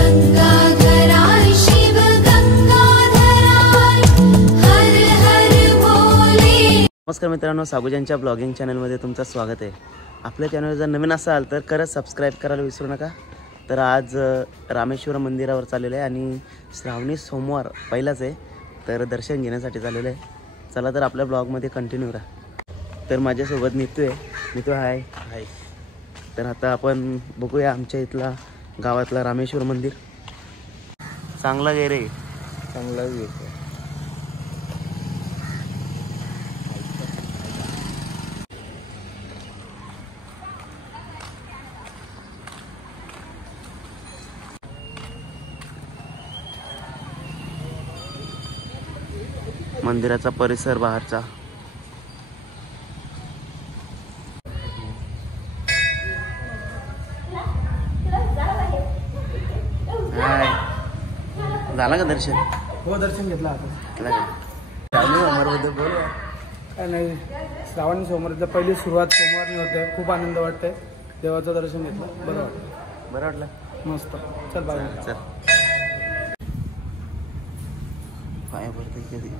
गंगाधराय शिव गंगाधराय हर हर भोले। नमस्कार मित्रांनो, साबुजांच्या ब्लॉगिंग चॅनलमध्ये तुमचं स्वागत आहे। आपल्या चॅनल जर नवीन असाल तर खरंच सबस्क्राईब करायला विसरू नका। तर आज रामेश्वर मंदिरावर चाललेलं आहे आणि श्रावणी सोमवार पहिलाच आहे, तर दर्शन घेण्यासाठी चाललेलं आहे। चला तर आपल्या ब्लॉगमध्ये कंटिन्यू राहा। तर माझ्यासोबत नीतू आहे। नीतू हाय हाय। तर आता आपण बघूया आमच्या इथला गावातला रामेश्वर मंदिर। चांगला गे रे, चांगला गे। मंदिराचा परिसर बाहेरचा झाला का दर्शन? हो, दर्शन घेतलं आता। श्रावणी सोमवारबद्दल बोल काय नाही, श्रावणी सोमवारचं पहिली सुरुवात सोमवारने होते। खूप आनंद वाटतंय, देवाचं दर्शन घेतलं, बरं वाटलं। बरं वाटलं, मस्त। चल बाय। चल पाया पडते कधी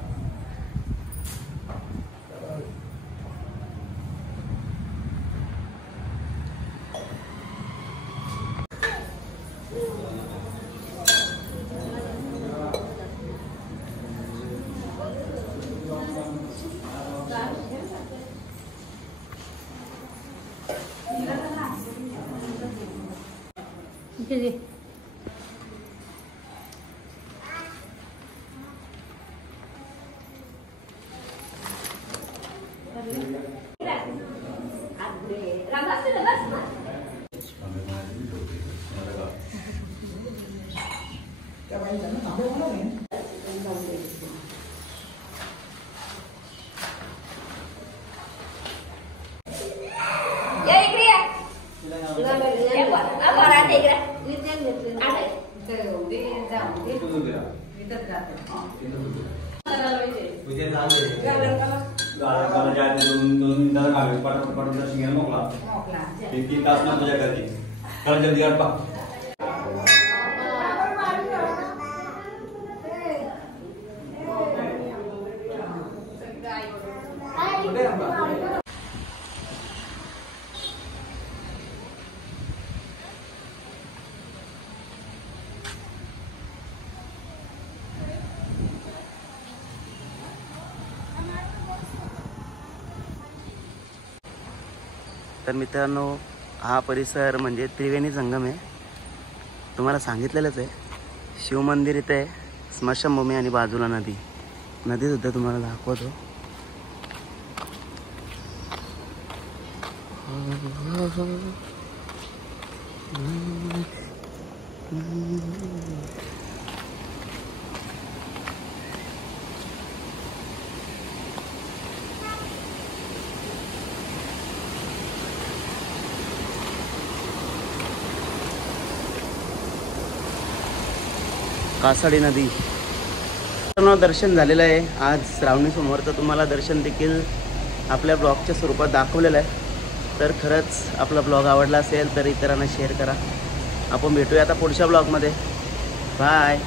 तर मित्रांनो, हा परिसर म्हणजे त्रिवेणी संगम आहे। तुम्हाला सांगितलेलंच आहे, शिवमंदिर इथे आहे, स्मशानभूमी आणि बाजूला नदी सुद्धा तुम्हाला दाखवतो। कासाडी नदी। दर्शन झालेलं आहे। आज श्रावणी सोमवारचं तुम्हाला दर्शन देखील आपल्या ब्लॉगच्या स्वरूपात दाखवलेलं आहे। तर खरंच आपला ब्लॉग आवडला असेल तर इतरांना शेअर करा। आपण भेटूया आता पुढच्या ब्लॉगमध्ये। बाय।